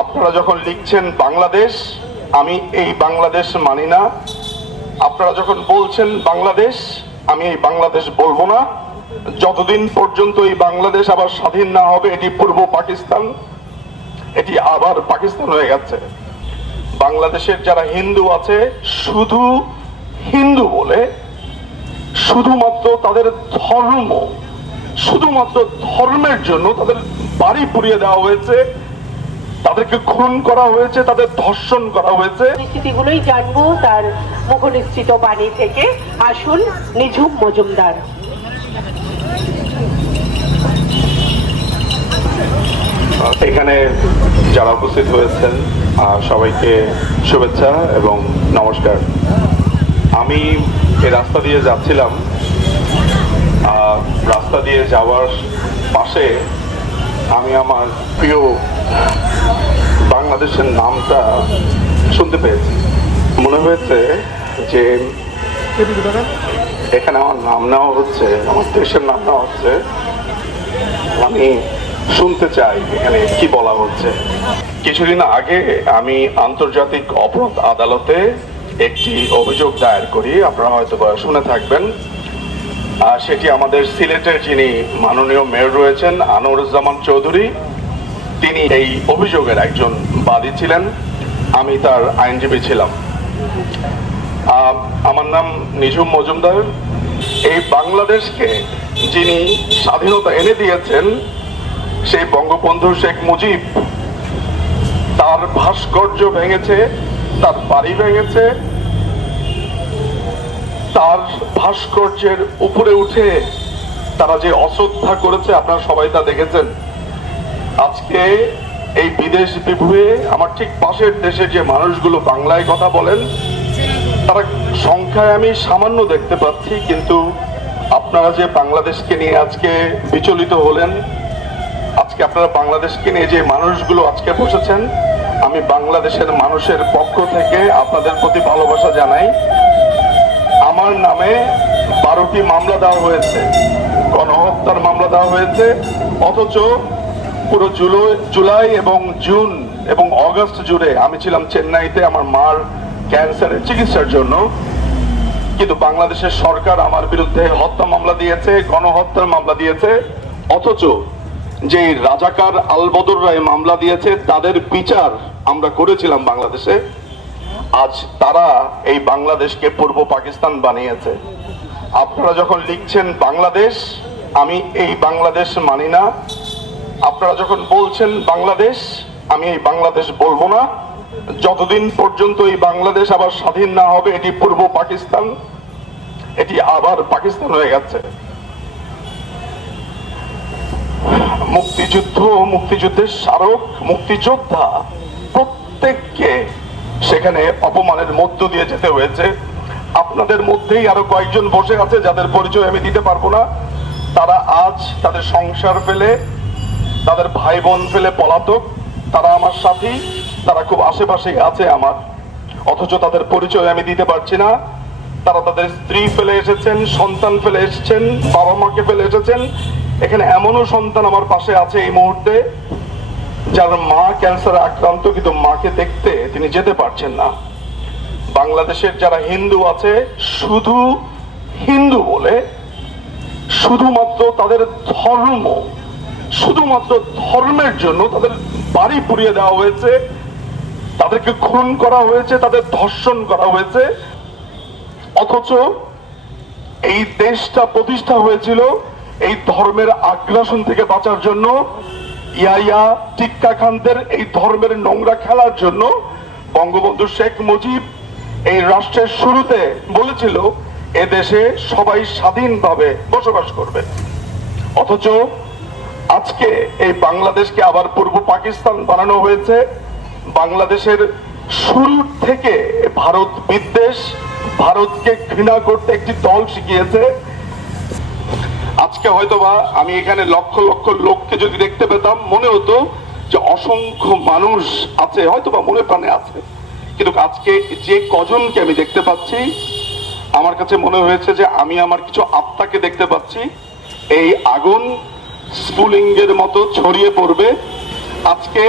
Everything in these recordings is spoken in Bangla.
আপনারা যখন লিখছেন বাংলাদেশ, আমি এই বাংলাদেশ মানি না। আপনারা যখন বলছেন বাংলাদেশ, আমি এই বাংলাদেশ বলবো না। যতদিন পর্যন্ত এই বাংলাদেশ আবার স্বাধীন না হবে, এটি পূর্ব পাকিস্তান, এটি আবার পাকিস্তান হয়ে গেছে। বাংলাদেশের যারা হিন্দু আছে, শুধু হিন্দু বলে শুধুমাত্র তাদের ধর্ম, শুধুমাত্র ধর্মের জন্য তাদের বাড়ি পুড়িয়ে দেওয়া হয়েছে, তাদেরকে খুন করা হয়েছে, তাদের ধর্ষণ করা হয়েছে। পরিস্থিতিগুলোই জানবো তার মুখনিসৃত বাণী থেকে। আসুন নিঝুম মজুমদার। এখানে যারা উপস্থিত হয়েছেন সবাইকে শুভেচ্ছা এবং নমস্কার। আমি এই রাস্তা দিয়ে যাচ্ছিলাম, রাস্তা দিয়ে যাওয়ার পাশে আমি আমার প্রিয় বাংলাদেশের নামটা শুনতে পেয়েছি। মনে হয়েছে যে এখানে আমার নাম নেওয়া হচ্ছে, আমার দেশের নাম নেওয়া হচ্ছে। আমি শুনতে চাই এখানে কি বলা হচ্ছে। কিছুদিন আগে আমি আন্তর্জাতিক অপরাধ আদালতে একটি অভিযোগ দায়ের করি, আপনারা হয়তো শুনে থাকবেন। সেটি আমাদের সিলেটের যিনি মাননীয় মেয়র রয়েছেন আনোয়ারুজ্জামান চৌধুরী, তিনি এই অভিযোগের একজন বাদী ছিলেন, আমি তার আইনজীবী ছিলাম। আমার নাম নিঝুম মজুমদার। এই বাংলাদেশকে যিনি স্বাধীনতা এনে দিয়েছেন, সেই বঙ্গবন্ধু শেখ মুজিব, তার ভাস্কর্য ভেঙেছে, তার বাড়ি ভেঙেছে, তার ভাস্কর্যের উপরে উঠে তারা যে অশ্রদ্ধা করেছে, আপনারা সবাই তা দেখেছেন। আজকে এই বিদেশ বিভুয়ে আমার ঠিক পাশের দেশে যে মানুষগুলো বাংলায় কথা বলেন, তারা সংখ্যায় আমি সামান্য দেখতে পাচ্ছি, কিন্তু আপনারা যে বাংলাদেশকে নিয়ে আজকে বিচলিত হলেন, আজকে আপনারা বাংলাদেশকে নিয়ে যে মানুষগুলো আজকে বসেছেন, আমি বাংলাদেশের মানুষের পক্ষ থেকে আপনাদের প্রতি ভালোবাসা জানাই। আমার নামে 12টি মামলা দেওয়া হয়েছে, গণহত্যার মামলা দেওয়া হয়েছে, অথচ পুরো জুলাই এবং জুন এবং অগস্ট জুড়ে আমি ছিলাম চেন্নাইতে আমার মার ক্যান্সারের চিকিৎসার জন্য। কিন্তু বাংলাদেশের সরকার আমার বিরুদ্ধে হত্যা মামলা দিয়েছে, গণহত্যার মামলা দিয়েছে, অথচ যে রাজাকার আলবদর রায় মামলা দিয়েছে তাদের বিচার আমরা করেছিলাম বাংলাদেশে। আজ তারা এই বাংলাদেশকে পূর্ব পাকিস্তান বানিয়েছে। আপনারা যখন লিখছেন বাংলাদেশ, আমি এই বাংলাদেশ মানি না। আপনারা যখন বলছেন বাংলাদেশ, আমি এই বাংলাদেশ বলবো না। যতদিন পর্যন্ত এই বাংলাদেশ আবার স্বাধীন না হবে, এটি পূর্ব পাকিস্তান, এটি আবার পাকিস্তান হয়ে গেছে। মুক্তিযুদ্ধ, মুক্তিযুদ্ধের স্মারক, মুক্তিযোদ্ধা প্রত্যেককে সেখানে অপমানের মধ্য দিয়ে যেতে হয়েছে। আপনাদের মধ্যেই আরো কয়েকজন বসে আছে যাদের পরিচয় আমি দিতে পারবো না। তারা আজ তাদের সংসার ফেলে, তাদের ভাই বোন ফেলে পলাতক। তারা আমার সাথী, তারা খুব আশেপাশেই আছে আমার, অথচ তাদের পরিচয় আমি দিতে পারছি না। তারা তাদের স্ত্রী ফেলে এসেছেন, সন্তান ফেলে এসেছেন, বাবা মাকে ফেলে এসেছেন। এখানে এমনও সন্তান আমার পাশে আছে এই মুহূর্তে, যার মা ক্যান্সারে আক্রান্ত, কিন্তু মাকে দেখতে তিনি যেতে পারছেন না। বাংলাদেশের যারা হিন্দু আছে, শুধু হিন্দু বলে শুধুমাত্র তাদের ধর্ম, শুধুমাত্র ধর্মের জন্য তাদের বাড়ি পুড়িয়ে দেওয়া হয়েছে, তাদেরকে খুন করা হয়েছে, তাদের ধর্ষণ করা হয়েছে। অথচ এই দেশটা প্রতিষ্ঠা হয়েছিল এই ধর্মের আগ্রাসন থেকে বাঁচার জন্য, ইয়াইয়া টিক্কা খানদের এই ধর্মের নোংরা খেলার জন্য। বঙ্গবন্ধু শেখ মুজিব এই রাষ্ট্রের শুরুতে বলেছিল এদেশে সবাই স্বাধীনভাবে বসবাস করবে। অথচ আজকে এই বাংলাদেশকে আবার পূর্ব পাকিস্তান বানানো হয়েছে। বাংলাদেশের শুরু থেকে ভারত বিদ্বেষ, ভারতকে ঘৃণা করতে একটি দল শিখিয়েছে। আজকে হয়তোবা আমি এখানে লক্ষ লক্ষ লোককে যদি দেখতে পেতাম, মনে হতো যে অসংখ্য মানুষ আছে, হয়তোবা মনে প্রাণে আছে, কিন্তু আজকে যে কজনকে আমি দেখতে পাচ্ছি, আমার কাছে মনে হয়েছে যে আমি আমার কিছু আত্মাকে দেখতে পাচ্ছি। এই আগুন স্ফুলিঙ্গের মতো ছড়িয়ে পড়বে। আজকে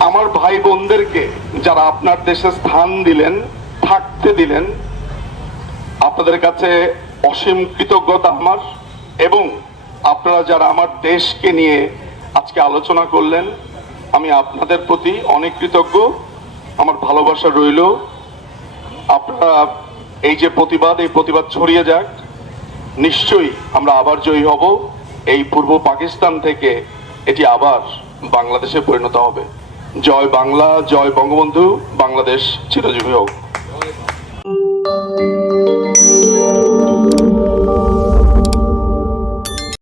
আমার ভাই বোনদেরকে যারা আপনার দেশে স্থান দিলেন, থাকতে দিলেন, আপনাদের কাছে অসীম কৃতজ্ঞতা আমার। এবং আপনারা যারা আমার দেশকে নিয়ে আজকে আলোচনা করলেন, আমি আপনাদের প্রতি অনেক কৃতজ্ঞ। আমার ভালোবাসা রইল। আপনারা এই যে প্রতিবাদ, এই প্রতিবাদ ছড়িয়ে যাক। নিশ্চয়ই আমরা আবার জয়ী হব। এই পূর্ব পাকিস্তান থেকে এটি আবার বাংলাদেশে পরিণত হবে। জয় বাংলা, জয় বঙ্গবন্ধু, বাংলাদেশ চিরজীবী হোক।